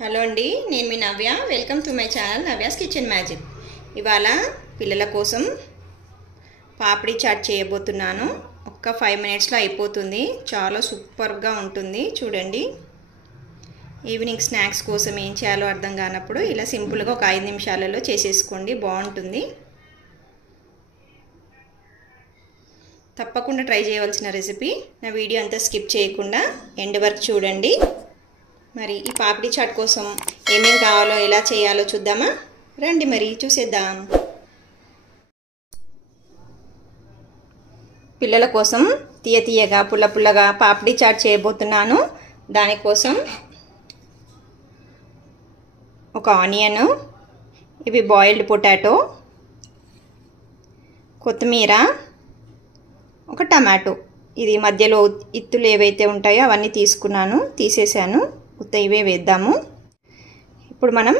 Hello అండి, నేను మీ Navya. Welcome to my channel Navya's kitchen magic. ఇవాళ పిల్లల కోసం పాపడి చాట్ చేయబోతున్నాను. ఒక్క 5 మినిట్స్లో అయిపోతుంది. చాలా సూపర్గా ఉంటుంది. చూడండి, ఈవినింగ్ స్నాక్స్ కోసం ఏం చేయాలో అర్థం కానప్పుడు ఇలా సింపుల్గా ఒక 5 నిమిషాలలో చేసేసుకోండి, బాగుంటుంది. తప్పకుండా ట్రై చేయవలసిన రెసిపీ. నా వీడియో అంతా స్కిప్ చేయకుండా ఎండ్ వరకు చూడండి. మరి ఈ పాపడి చాట్ కోసం ఏమేం కావాలో ఎలా చేయాలో చూద్దామా? రండి మరి చూసేద్దాం. పిల్లల కోసం తీయగా పుల్లగా పాపడి చాట్ చేయబోతున్నాను. దానికోసం ఒక ఆనియన్, ఇవి బాయిల్డ్ పొటాటో, కొత్తిమీర, ఒక టమాటో. ఇది మధ్యలో ఇత్తులు ఏవైతే ఉంటాయో అవన్నీ తీసేసాను. ఇవే వేద్దాము. ఇప్పుడు మనం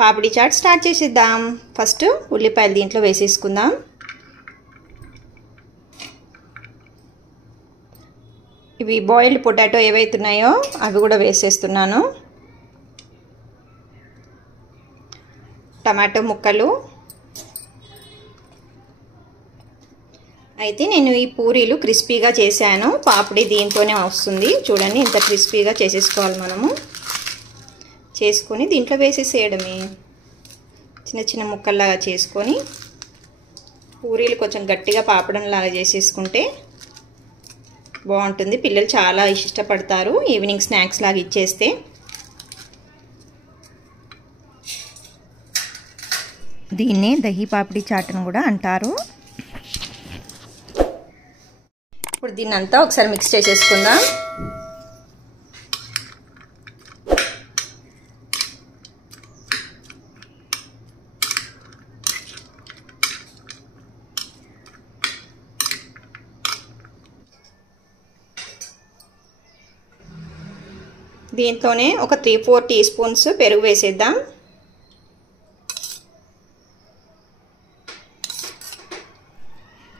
పాపడి చాట్ స్టార్ట్ చేసేద్దాం. ఫస్ట్ ఉల్లిపాయలు దీంట్లో వేసేసుకుందాం. ఇవి బాయిల్డ్ పొటాటో ఏవైతే ఉన్నాయో అవి కూడా వేసేస్తున్నాను. టమాటో ముక్కలు. అయితే నేను ఈ పూరీలు క్రిస్పీగా చేశాను. పాపడి దీంతోనే వస్తుంది. చూడండి, ఇంత క్రిస్పీగా చేసేసుకోవాలి. మనము చేసుకొని దీంట్లో వేసేసేయడమే. చిన్న ముక్కల్లాగా చేసుకొని పూరీలు కొంచెం గట్టిగా పాపడంలాగా చేసేసుకుంటే బాగుంటుంది. పిల్లలు చాలా ఇష్టపడతారు ఈవినింగ్ స్నాక్స్ లాగా ఇచ్చేస్తే. దీన్నే దహి పాపడి చాట్ అని కూడా అంటారు. ఇప్పుడు దీన్ని అంతా ఒకసారి మిక్స్ చేసేసుకుందాం. దీంట్లోనే ఒక 3-4 టీ స్పూన్స్ పెరుగు వేసేద్దాం.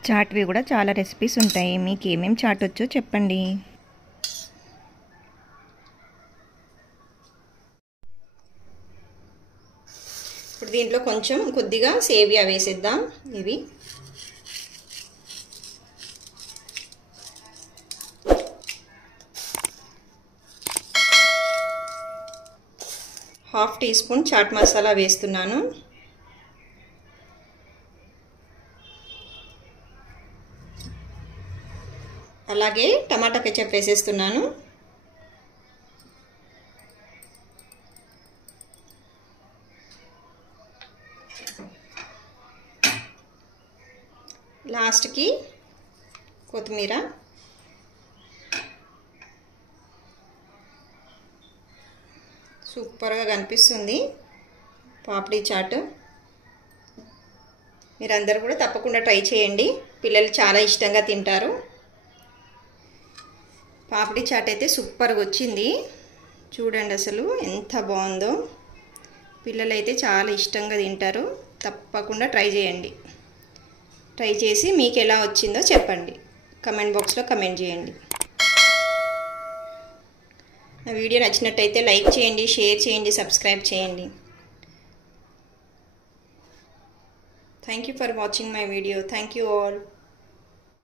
చాట్వి కూడా చాలా రెసిపీస్ ఉంటాయి. మీకు ఏమేమి చాట్ వచ్చో చెప్పండి. ఇప్పుడు దీంట్లో కొద్దిగా సేవియా వేసేద్దాం. ఇవి ½ టీ స్పూన్ చాట్ మసాలా వేస్తున్నాను. అలాగే టమాటా కెచప్ వేసేస్తున్నాను. లాస్ట్కి కొత్తిమీర. సూపర్గా కనిపిస్తుంది పాపడి చాట్. మీరందరూ కూడా తప్పకుండా ట్రై చేయండి. పిల్లలు చాలా ఇష్టంగా తింటారు. పాపడి చాట్ అయితే సూపర్గా వచ్చింది. చూడండి అసలు ఎంత బాగుందో. పిల్లలు అయితే చాలా ఇష్టంగా తింటారు. తప్పకుండా ట్రై చేయండి. ట్రై చేసి మీకు ఎలా వచ్చిందో చెప్పండి. కమెంట్ బాక్స్లో కమెంట్ చేయండి. నా వీడియో నచ్చినట్టయితే లైక్ చేయండి, షేర్ చేయండి, సబ్స్క్రైబ్ చేయండి. Thank you for watching my video. Thank you all.